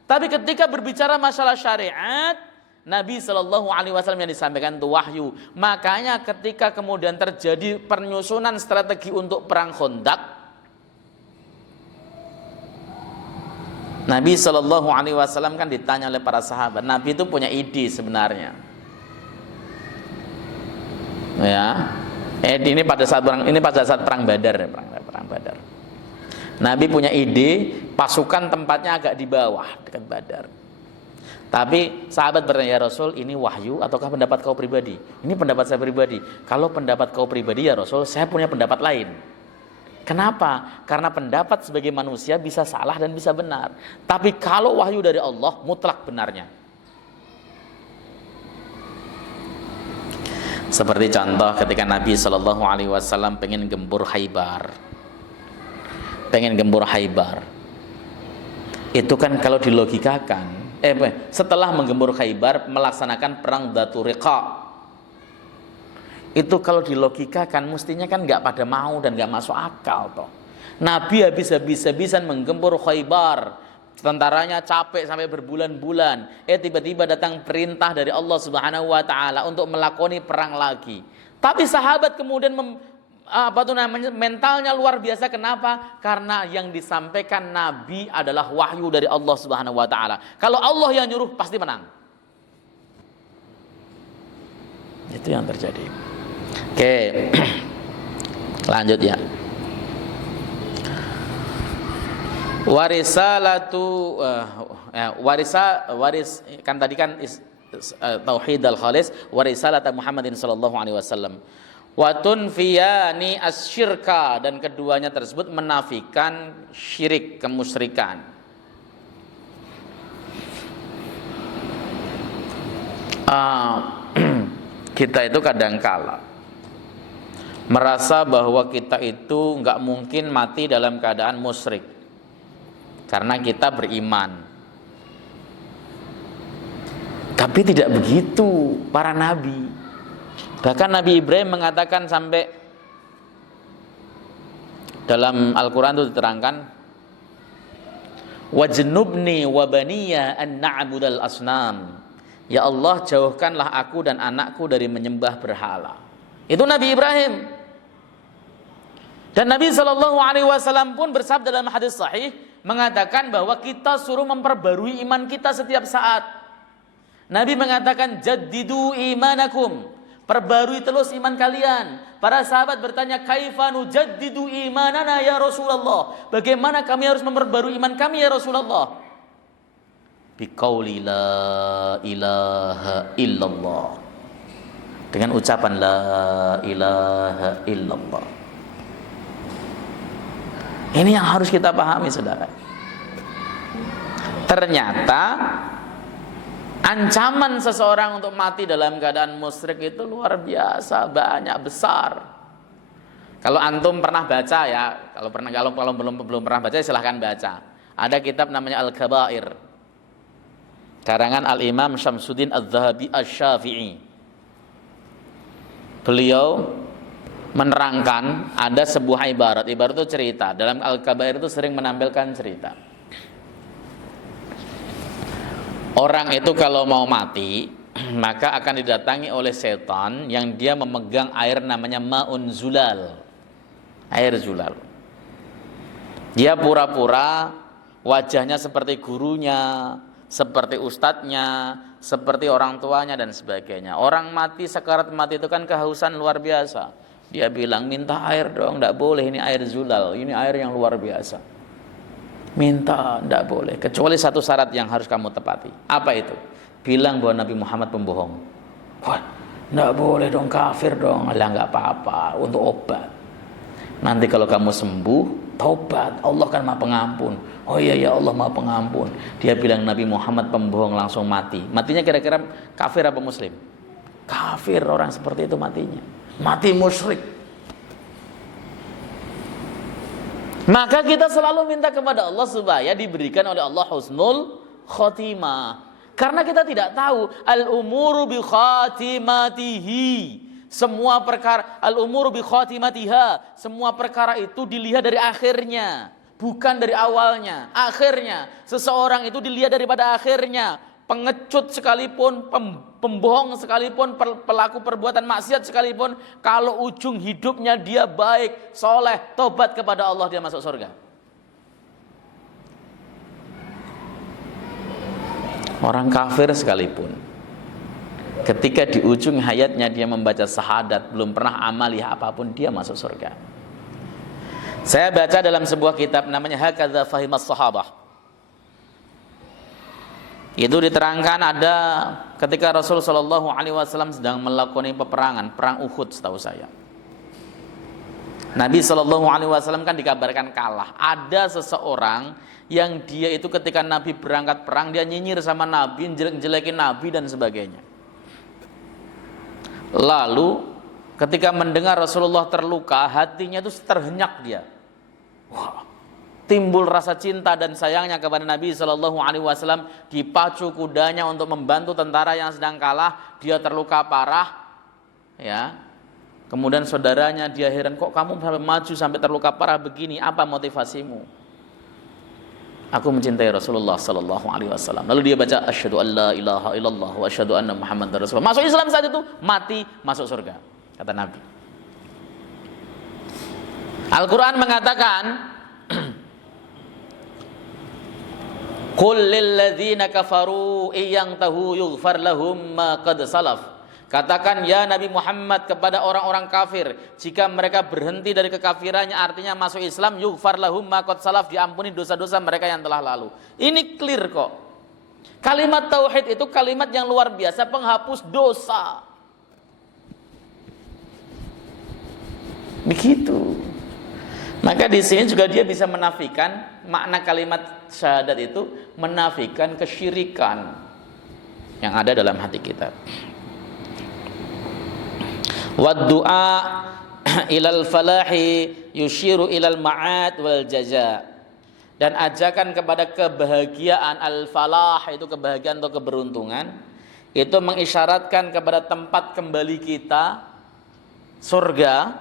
Tapi ketika berbicara masalah syariat, Nabi SAW yang disampaikan itu wahyu. Makanya ketika kemudian terjadi penyusunan strategi untuk perang Khandaq, Nabi SAW kan ditanya oleh para sahabat. Nabi itu punya ide sebenarnya. Ya. Ini pada saat perang Badar, perang Badar. Nabi punya ide, pasukan tempatnya agak di bawah dekat Badar. Tapi sahabat bertanya, ya Rasul, ini wahyu ataukah pendapat kau pribadi? Ini pendapat saya pribadi. Kalau pendapat kau pribadi ya Rasul, saya punya pendapat lain. Kenapa? Karena pendapat sebagai manusia bisa salah dan bisa benar. Tapi kalau wahyu dari Allah, mutlak benarnya. Seperti contoh ketika Nabi SAW pengen gempur Khaybar. Itu kan kalau dilogikakan, setelah menggempur Khaybar melaksanakan perang Dzatur Riqa. Itu kalau dilogikakan mestinya kan nggak pada mau dan nggak masuk akal toh. Nabi habis-habisan menggempur Khaybar. Tentaranya capek sampai berbulan-bulan. Tiba-tiba datang perintah dari Allah Subhanahu wa taala untuk melakoni perang lagi. Tapi sahabat kemudian mentalnya luar biasa. Kenapa? Karena yang disampaikan Nabi adalah wahyu dari Allah Subhanahu wa taala. Kalau Allah yang nyuruh pasti menang. Itu yang terjadi. Oke. Lanjut ya. Waris kan tadi kan tauhid al-khalis, warisalata Muhammadin sallallahu alaihi wasallam. Wa tunfiyani asyirka, dan keduanya tersebut menafikan syirik, kemusyrikan. Kita itu kadangkala merasa bahwa kita itu nggak mungkin mati dalam keadaan musyrik. Karena kita beriman. Tapi tidak begitu para nabi. Bahkan Nabi Ibrahim mengatakan sampai dalam Al-Quran itu diterangkan, wajnubni wa baniya an na'budal asnam. Ya Allah, jauhkanlah aku dan anakku dari menyembah berhala. Itu Nabi Ibrahim. Dan Nabi SAW pun bersabda dalam hadis sahih, mengatakan bahwa kita suruh memperbarui iman kita setiap saat. Nabi mengatakan, jaddidu imanakum, perbarui terus iman kalian. Para sahabat bertanya, kaifa nujaddidu imanana ya Rasulullah, bagaimana kami harus memperbarui iman kami ya Rasulullah? Biqauli la ilaha illallah, dengan ucapan la ilaha illallah. Ini yang harus kita pahami, saudara. Ternyata ancaman seseorang untuk mati dalam keadaan musyrik itu luar biasa, banyak, besar. Kalau antum pernah baca ya, kalau belum pernah baca silahkan baca. Ada kitab namanya Al-Kabair, karangan Al-Imam Syamsuddin Adz-Dzahabi Asy-Syafi'i. Beliau menerangkan ada sebuah ibarat itu cerita. Dalam Al-Kabair itu sering menampilkan cerita. Orang itu kalau mau mati, maka akan didatangi oleh setan yang dia memegang air namanya ma'un zulal. Air zulal. Dia pura-pura wajahnya seperti gurunya, seperti ustadznya, seperti orang tuanya dan sebagainya. Orang mati, sekarat mati itu kan kehausan luar biasa. Dia bilang, minta air dong, tidak boleh, ini air zulal, ini air yang luar biasa. Minta, tidak boleh, kecuali satu syarat yang harus kamu tepati. Apa itu? Bilang bahwa Nabi Muhammad pembohong. Wah, tidak boleh dong, kafir dong. Lah nggak apa-apa, untuk obat. Nanti kalau kamu sembuh, taubat, Allah kan Maha Pengampun. Oh iya ya, Allah Maha Pengampun. Dia bilang Nabi Muhammad pembohong, langsung mati. Matinya kira-kira kafir apa muslim? Kafir, orang seperti itu matinya. Mati musyrik. Maka kita selalu minta kepada Allah supaya diberikan oleh Allah husnul khotimah. Karena kita tidak tahu al-umuru bi khatimatihi. Semua perkara al-umuru bi khatimatiha. Semua perkara itu dilihat dari akhirnya, bukan dari awalnya. Akhirnya, seseorang itu dilihat daripada akhirnya. Pengecut sekalipun, pembohong sekalipun, pelaku perbuatan maksiat sekalipun, kalau ujung hidupnya dia baik, soleh, tobat kepada Allah, dia masuk surga. Orang kafir sekalipun, ketika di ujung hayatnya dia membaca syahadat, belum pernah amaliyah apapun, dia masuk surga. Saya baca dalam sebuah kitab namanya Hakadza Fahimas Sahabah. Itu diterangkan ada ketika Rasulullah SAW sedang melakoni peperangan, perang Uhud setahu saya. Nabi SAW kan dikabarkan kalah. Ada seseorang yang dia itu ketika Nabi berangkat perang, dia nyinyir sama Nabi, jelek-jelekin Nabi dan sebagainya. Lalu ketika mendengar Rasulullah terluka, hatinya itu terhenyak dia. Wah, timbul rasa cinta dan sayangnya kepada Nabi SAW, dipacu kudanya untuk membantu tentara yang sedang kalah. Dia terluka parah, ya. Kemudian saudaranya dia heran, kok kamu sampai maju sampai terluka parah begini? Apa motivasimu? Aku mencintai Rasulullah SAW. Lalu dia baca asyhadu an la ilaha illallah wa asyhadu anna Muhammadar Rasulullah. Masuk Islam saat itu, mati masuk surga, kata Nabi. Al-Quran mengatakan, qul lil ladzina kafaru iyantahu yughfar lahum ma qad salaf. Katakan ya Nabi Muhammad kepada orang-orang kafir, jika mereka berhenti dari kekafirannya, artinya masuk Islam, yughfar lahum ma qad salaf, diampuni dosa-dosa mereka yang telah lalu. Ini clear kok. Kalimat tauhid itu kalimat yang luar biasa, penghapus dosa. Begitu. Maka di sini juga dia bisa menafikan makna kalimat syahadat itu, menafikan kesyirikan yang ada dalam hati kita. Wad du'a ilal falahi yushiru ilal ma'ad wal jaza. Dan ajakan kepada kebahagiaan, al-falah itu kebahagiaan atau keberuntungan, itu mengisyaratkan kepada tempat kembali kita, surga,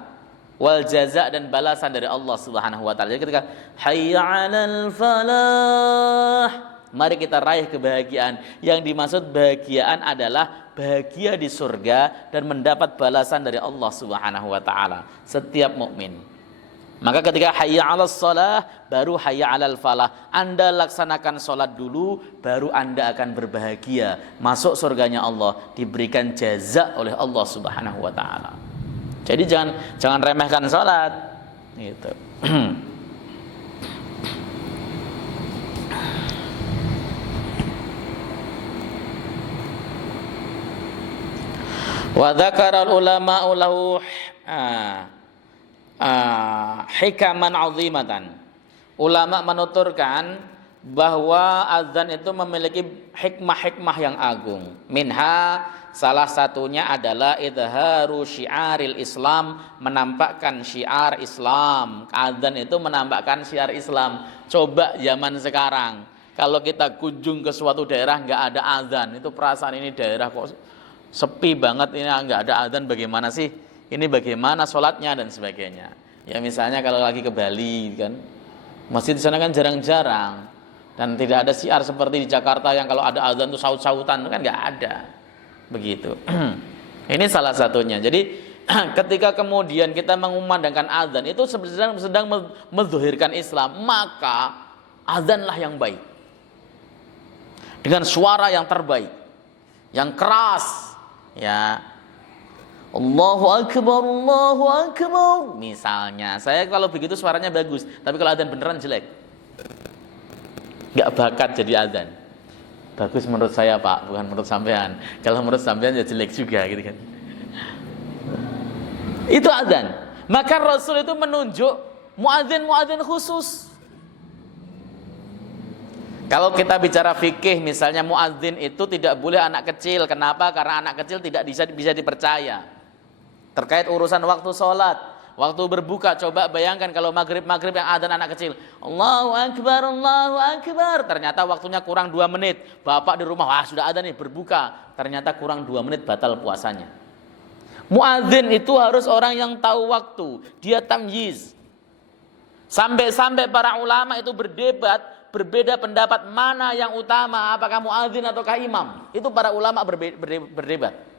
wal jaza, dan balasan dari Allah Subhanahu wa taala. Jadi ketika hayya 'alal falah, mari kita raih kebahagiaan. Yang dimaksud bahagiaan adalah bahagia di surga dan mendapat balasan dari Allah Subhanahu wa taala setiap mukmin. Maka ketika hayya 'alas shalah, baru hayya 'alal falah. Anda laksanakan salat dulu, baru Anda akan berbahagia, masuk surganya Allah, diberikan jaza oleh Allah Subhanahu wa taala. Jadi jangan remehkan salat gitu. Wa dzakara ulama'u lahu hikaman 'azimatan. Ulama menuturkan bahwa azan itu memiliki hikmah-hikmah yang agung. Minha, salah satunya adalah idharu syiaril Islam, menampakkan syiar Islam. Azan itu menampakkan syiar Islam. Coba zaman sekarang, kalau kita kunjung ke suatu daerah nggak ada azan, itu perasaan ini daerah kok sepi banget, ini nggak ada azan, bagaimana sih? Ini bagaimana sholatnya dan sebagainya. Ya misalnya kalau lagi ke Bali kan, masjid di sana kan jarang-jarang. Dan tidak ada syiar seperti di Jakarta yang kalau ada azan itu saut-sautan, itu kan nggak ada. Begitu. Ini salah satunya. Jadi ketika kemudian kita mengumandangkan azan itu sedang mendzuhirkan Islam, maka azanlah yang baik. Dengan suara yang terbaik, yang keras, ya. Allahu Akbar, Allahu Akbar. Misalnya, saya kalau begitu suaranya bagus, tapi kalau azan beneran jelek. Nggak bakat jadi azan. Bagus menurut saya Pak, bukan menurut sampean. Kalau menurut sampean ya jelek juga gitu kan. Itu azan. Maka Rasul itu menunjuk muadzin-muadzin khusus. Kalau kita bicara fikih, misalnya muadzin itu tidak boleh anak kecil. Kenapa? Karena anak kecil tidak bisa dipercaya. Terkait urusan waktu sholat, waktu berbuka, coba bayangkan kalau maghrib yang adzan anak kecil, Allahu Akbar, Allahu Akbar. Ternyata waktunya kurang 2 menit. Bapak di rumah, wah sudah adzan nih berbuka. Ternyata kurang 2 menit, batal puasanya. Muadzin itu harus orang yang tahu waktu. Dia tamyiz. Sampai-sampai para ulama itu berdebat, berbeda pendapat mana yang utama, apakah muadzin ataukah imam. Itu para ulama berdebat.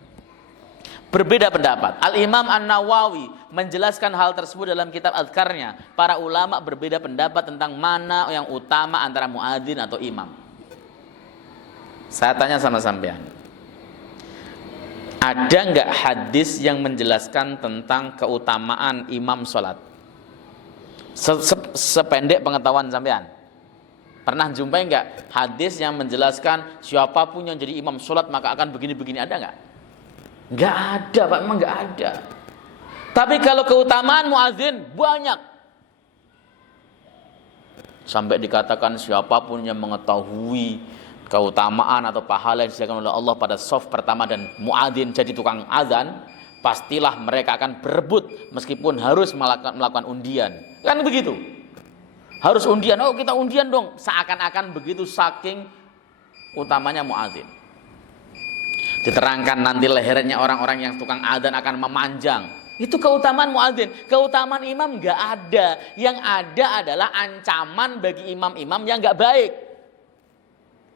Berbeda pendapat. Al-Imam An-Nawawi menjelaskan hal tersebut dalam kitab Adhkarnya. Para ulama berbeda pendapat tentang mana yang utama antara muadzin atau imam. Saya tanya sama sampean, ada nggak hadis yang menjelaskan tentang keutamaan imam sholat? Sependek pengetahuan sampean, pernah jumpai nggak hadis yang menjelaskan siapapun yang jadi imam sholat maka akan begini-begini? Ada nggak? Nggak ada Pak, memang nggak ada. Tapi kalau keutamaan muadzin banyak. Sampai dikatakan siapapun yang mengetahui keutamaan atau pahala yang disediakan oleh Allah pada shaf pertama dan muadzin jadi tukang azan, pastilah mereka akan berebut meskipun harus melakukan undian. Kan begitu. Harus undian, oh kita undian dong. Seakan-akan begitu saking utamanya muadzin. Diterangkan nanti lehernya orang-orang yang tukang adzan akan memanjang. Itu keutamaan muadzin. Keutamaan imam nggak ada. Yang ada adalah ancaman bagi imam-imam yang nggak baik.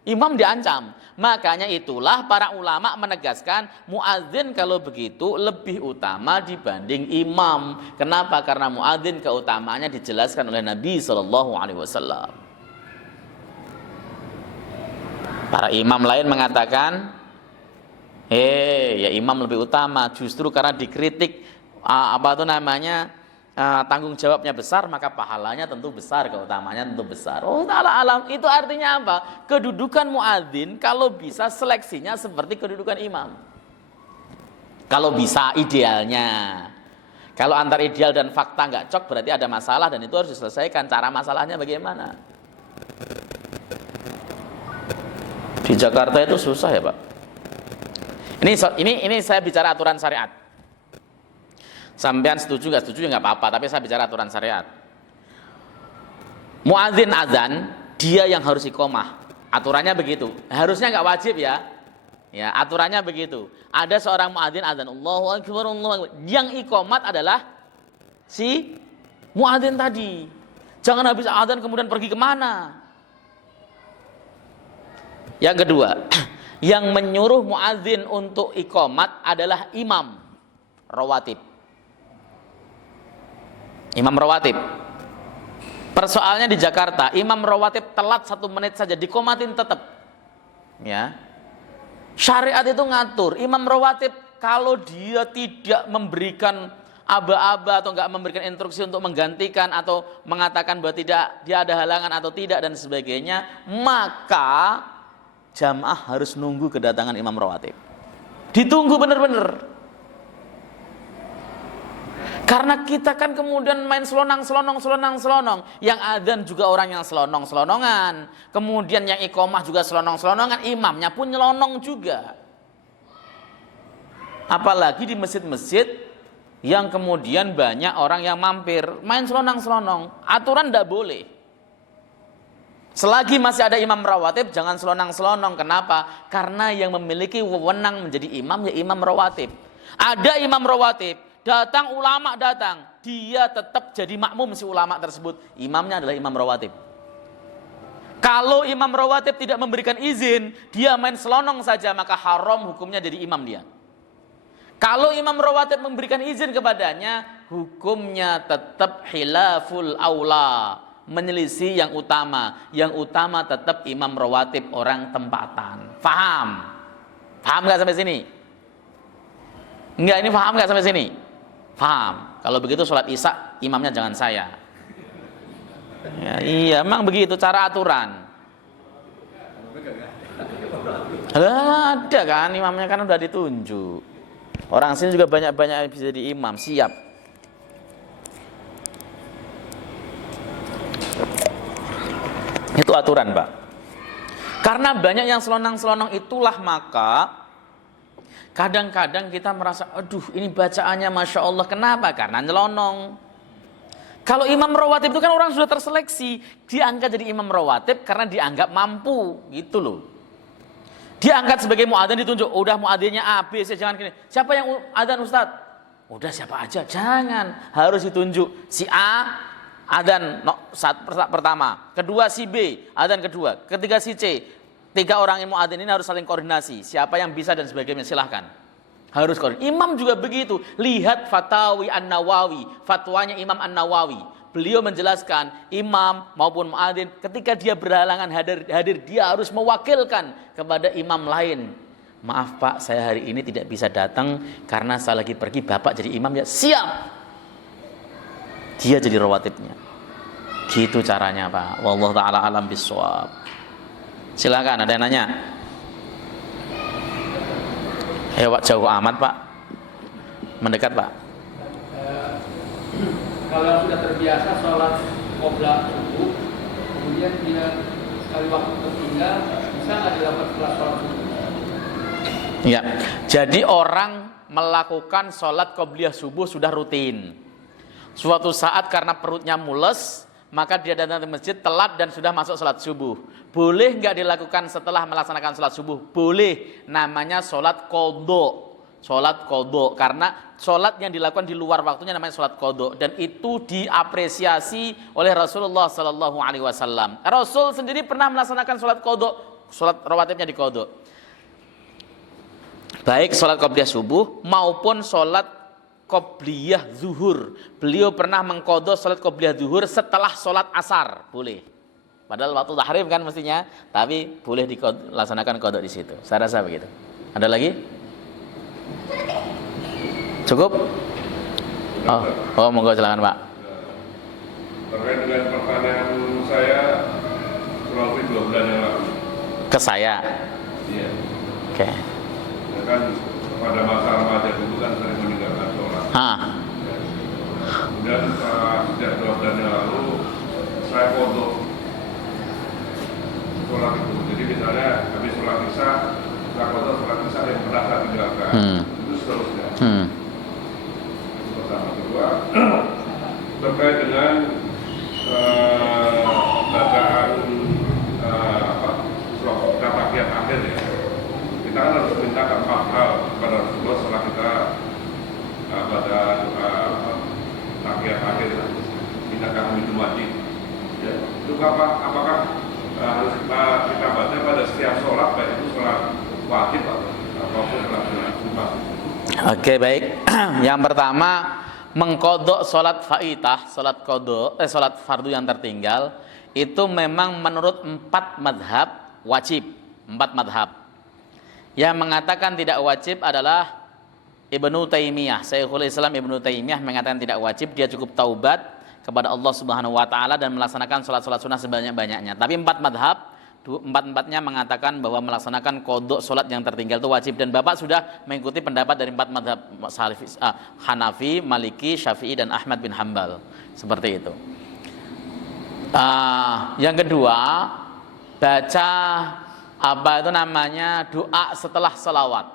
Imam diancam. Makanya itulah para ulama menegaskan muadzin kalau begitu lebih utama dibanding imam. Kenapa? Karena muadzin keutamaannya dijelaskan oleh Nabi SAW. Para imam lain mengatakan, ya imam lebih utama justru karena dikritik tanggung jawabnya besar, maka pahalanya tentu besar, keutamaannya tentu besar. Oh ta'ala alam, itu artinya apa? Kedudukan muadzin kalau bisa seleksinya seperti kedudukan imam. Kalau bisa idealnya. Kalau antar ideal dan fakta nggak cocok berarti ada masalah dan itu harus diselesaikan. Cara masalahnya bagaimana? Di Jakarta itu susah ya Pak. Ini saya bicara aturan syariat. Sampean setuju nggak setuju nggak apa-apa, tapi saya bicara aturan syariat. Muadzin azan, dia yang harus iqomah. Aturannya begitu. Harusnya nggak wajib ya. Ya, aturannya begitu. Ada seorang muadzin azan, Allahu Akbar, Allahu Akbar. Yang iqomat adalah si muadzin tadi. Jangan habis azan kemudian pergi kemana. Yang kedua, yang menyuruh muadzin untuk iqomat adalah imam rawatib. Imam rawatib. Persoalannya di Jakarta, imam rawatib telat 1 menit saja dikomatin tetap. Ya. Syariat itu ngatur, imam rawatib kalau dia tidak memberikan aba-aba atau enggak memberikan instruksi untuk menggantikan atau mengatakan bahwa tidak dia ada halangan atau tidak dan sebagainya, maka jamaah harus nunggu kedatangan imam rawatib. Ditunggu benar-benar. Karena kita kan kemudian main selonang-selonong. Yang adzan juga orang yang selonong-selonongan. Kemudian yang iqomah juga selonong-selonongan. Imamnya pun nyelonong juga. Apalagi di masjid-masjid yang kemudian banyak orang yang mampir. Main selonang-selonong. Aturan tidak boleh. Selagi masih ada imam rawatib, jangan selonang-selonong. Kenapa? Karena yang memiliki wewenang menjadi imam, ya imam rawatib. Ada imam rawatib, datang ulama datang, dia tetap jadi makmum si ulama tersebut. Imamnya adalah imam rawatib. Kalau imam rawatib tidak memberikan izin, dia main selonong saja, maka haram hukumnya jadi imam dia. Kalau imam rawatib memberikan izin kepadanya, hukumnya tetap khilaful aula, menyelisih yang utama. Yang utama tetap imam rawatib orang tempatan. Faham? Faham nggak sampai sini? Enggak, ini paham nggak sampai sini? Paham. Kalau begitu sholat isya imamnya jangan saya. Ya, iya, emang begitu cara aturan. Ada kan imamnya kan udah ditunjuk. Orang sini juga banyak-banyak yang bisa jadi imam, siap. Itu aturan, Pak. Karena banyak yang selonang-selonong itulah maka kadang-kadang kita merasa, aduh ini bacaannya Masya Allah. Kenapa? Karena nyelonong. Kalau imam rawatib itu kan orang sudah terseleksi. Diangkat jadi imam rawatib karena dianggap mampu. Gitu loh. Diangkat sebagai muadzin ditunjuk. Udah muadzinnya A, B, C, jangan gini. Siapa yang adzan Ustaz? Udah siapa aja. Jangan. Harus ditunjuk. Si A, adzan saat pertama. Kedua si B, adzan kedua. Ketiga si C. 3 orang yang muadzin ini harus saling koordinasi. Siapa yang bisa dan sebagainya, silahkan. Harus koordinasi. Imam juga begitu. Lihat Fatawi An-Nawawi, fatwanya Imam An-Nawawi. Beliau menjelaskan, imam maupun muadzin ketika dia berhalangan hadir, dia harus mewakilkan kepada imam lain. Maaf Pak, saya hari ini tidak bisa datang karena saya lagi pergi, Bapak jadi imam ya. Siap. Dia jadi rawatibnya. Gitu caranya Pak. Wallahu taala alam bisawab. Silakan, ada yang nanya? Ayo Pak, jauh amat Pak. Mendekat Pak. Kalau sudah terbiasa sholat qobla subuh, kemudian dia sekali waktu tertinggal, bisa nggak dilakukan setelah sholat subuh? Ya, jadi orang melakukan sholat qobliyah subuh sudah rutin. Suatu saat karena perutnya mules, maka dia datang ke masjid telat dan sudah masuk sholat subuh. Boleh nggak dilakukan setelah melaksanakan sholat subuh? Boleh, namanya sholat qodho. Sholat qodho, karena sholat yang dilakukan di luar waktunya namanya sholat qodho. Dan itu diapresiasi oleh Rasulullah SAW. Rasul sendiri pernah melaksanakan sholat qodho, sholat rawatibnya di qodho. Baik sholat qobliyah subuh maupun sholat qobliyah zuhur. Beliau pernah mengqodho sholat qobliyah zuhur setelah sholat asar, boleh. Padahal waktu tahrim kan mestinya, tapi boleh dilaksanakan qodho di situ. Saya rasa begitu. Ada lagi? Cukup? Oh, monggo silakan Pak. Terkait dengan pertanyaan saya kurang lebih 2 bulan yang lalu. Ke saya? Iya. Oke. Ya kan pada masa remaja dulu kan sering meninggalkan sholat. Ya. Kemudian sejak 2 bulan yang lalu saya foto sholat itu. Jadi misalnya habis sholat isya, saya foto sholat isya yang pernah saya tinggalkan. Itu seterusnya. Pertama. Kedua, terkait dengan bacaan kata kiat akhir ya. Kita kan harus minta 4 hal kepada Rasulullah setelah kita baca takiyat akhir, kita akan minum wajib. Ya, itu apakah harus kita baca pada setiap sholat, baik itu sholat wajib ataupun sholat sunnah? Oke, baik. Yang pertama, mengqodho sholat faitah, sholat fardu yang tertinggal itu memang menurut 4 madhab wajib. 4 madhab. Yang mengatakan tidak wajib adalah Ibnu Taimiyah. Syekhul Islam Ibnu Taimiyah mengatakan tidak wajib, dia cukup taubat kepada Allah Subhanahu wa taala dan melaksanakan sholat-sholat sunnah sebanyak-banyaknya. Tapi 4 madhab empat-empatnya mengatakan bahwa melaksanakan qadha salat yang tertinggal itu wajib, dan Bapak sudah mengikuti pendapat dari 4 mazhab Hanafi, Maliki, Syafi'i dan Ahmad bin Hambal. Seperti itu. Yang kedua, baca doa setelah salawat.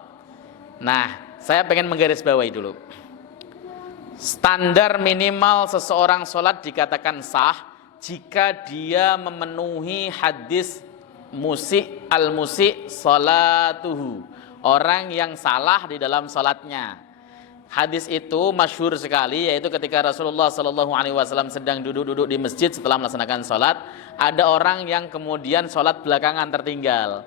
Nah, saya pengen menggarisbawahi dulu. Standar minimal seseorang sholat dikatakan sah jika dia memenuhi hadis al-musi' salatuhu, orang yang salah di dalam sholatnya. Hadis itu masyhur sekali, yaitu ketika Rasulullah SAW sedang duduk-duduk di masjid setelah melaksanakan sholat, ada orang yang kemudian sholat belakangan tertinggal.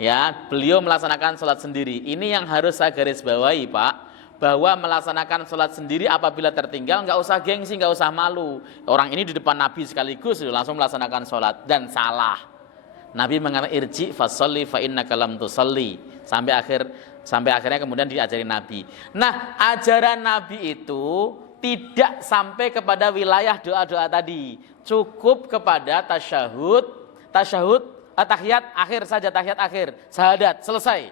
Ya, beliau melaksanakan sholat sendiri. Ini yang harus saya garis bawahi, Pak, bahwa melaksanakan sholat sendiri apabila tertinggal nggak usah gengsi, nggak usah malu. Orang ini di depan Nabi sekaligus langsung melaksanakan sholat dan salah. Nabi mengatakan irji fasolli fa innaka lam tusalli, sampai akhirnya kemudian diajari Nabi. Nah, ajaran Nabi itu tidak sampai kepada wilayah doa-doa tadi, cukup kepada tasyahud, tahiyat akhir saja, tahiyat akhir, syahadat, selesai.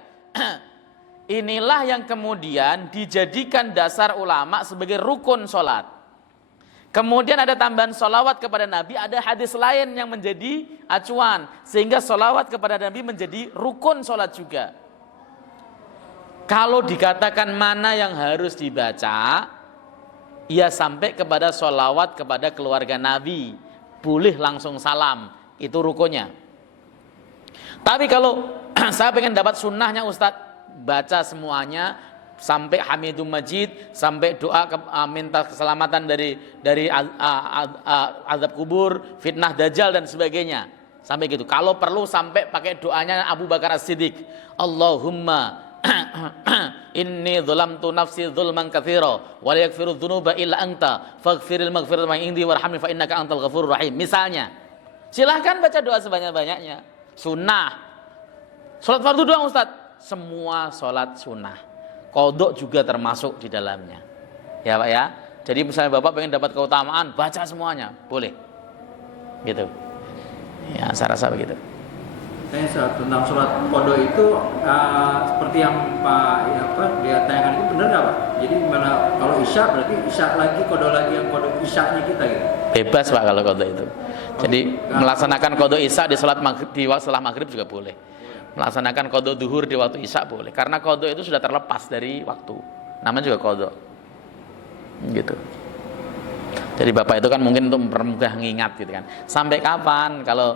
Inilah yang kemudian dijadikan dasar ulama sebagai rukun sholat. Kemudian ada tambahan sholawat kepada Nabi, ada hadis lain yang menjadi acuan, sehingga sholawat kepada Nabi menjadi rukun sholat juga. Kalau dikatakan mana yang harus dibaca, ya sampai kepada sholawat kepada keluarga Nabi, boleh langsung salam, itu rukunnya. Tapi kalau saya pengen dapat sunnahnya Ustadz, baca semuanya sampai Hamidum Majid, sampai doa minta keselamatan dari azab kubur, fitnah dajjal dan sebagainya. Sampai gitu. Kalau perlu sampai pakai doanya Abu Bakar As-Siddiq. Allahumma inni dzalamtu nafsi dzulman katsira wa la yaghfiru dzunuba illa anta faghfiril maghfirata min indi warhamni fa innaka antal ghafurur rahim. Misalnya, silahkan baca doa sebanyak-banyaknya. Sunnah. Salat fardu doang Ustaz. Semua salat sunnah. Qadha juga termasuk di dalamnya. Ya Pak ya. Jadi misalnya Bapak pengen dapat keutamaan, baca semuanya, boleh. Gitu. Ya, saya rasa begitu. Tentang sholat qadha itu seperti yang dia tanyakan itu benar nggak Pak? Jadi mana kalau isya berarti isya lagi qadha lagi yang qadha isyanya kita gitu. Bebas Pak kalau qadha itu. Jadi melaksanakan qadha isya di sholat maghrib, di setelah maghrib juga boleh. Melaksanakan qadha duhur di waktu isya boleh. Karena qadha itu sudah terlepas dari waktu. Namanya juga qadha. Gitu. Jadi Bapak itu kan mungkin untuk mempermudah ngingat gitu kan. Sampai kapan? Kalau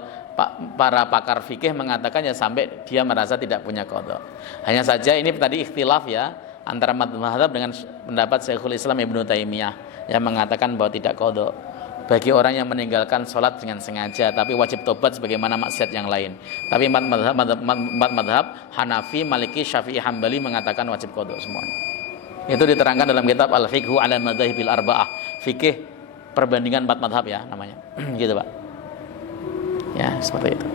para pakar fikih mengatakan ya sampai dia merasa tidak punya qadha. Hanya saja ini tadi ikhtilaf ya antara mazhab dengan pendapat Syekhul Islam Ibnu Taimiyah yang mengatakan bahwa tidak qadha bagi orang yang meninggalkan sholat dengan sengaja, tapi wajib tobat sebagaimana maksiat yang lain. Tapi empat mazhab Hanafi, Maliki, Syafi'i, Hambali mengatakan wajib qadha semuanya. Itu diterangkan dalam kitab Al-Fiqhu 'ala Madzahibil Arba'ah. Fikih perbandingan 4 mazhab ya namanya. Gitu Pak. Ya, seperti itu.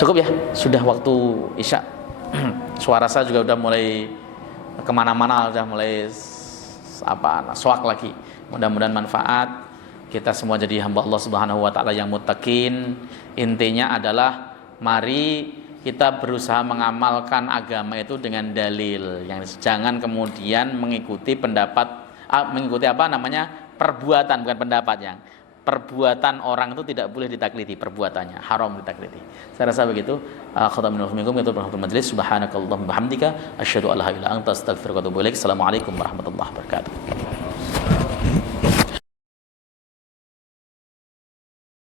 Cukup ya, sudah waktu isya. Suara saya juga udah mulai kemana-mana, udah mulai swak lagi. Mudah-mudahan manfaat. Kita semua jadi hamba Allah Subhanahu wa taala yang muttaqin. Intinya adalah mari kita berusaha mengamalkan agama itu dengan dalil. Yang jangan kemudian mengikuti perbuatan, bukan pendapat yang. Perbuatan orang itu tidak boleh ditaklidi, perbuatannya haram ditaklidi. Saya rasa begitu. Khataminul minkum itu rahmatul majlis. Subhanakallahumma bihamdika asyhadu an la ilaha illa anta astaghfiruka wa atubu ilaik. Assalamualaikum warahmatullahi wabarakatuh.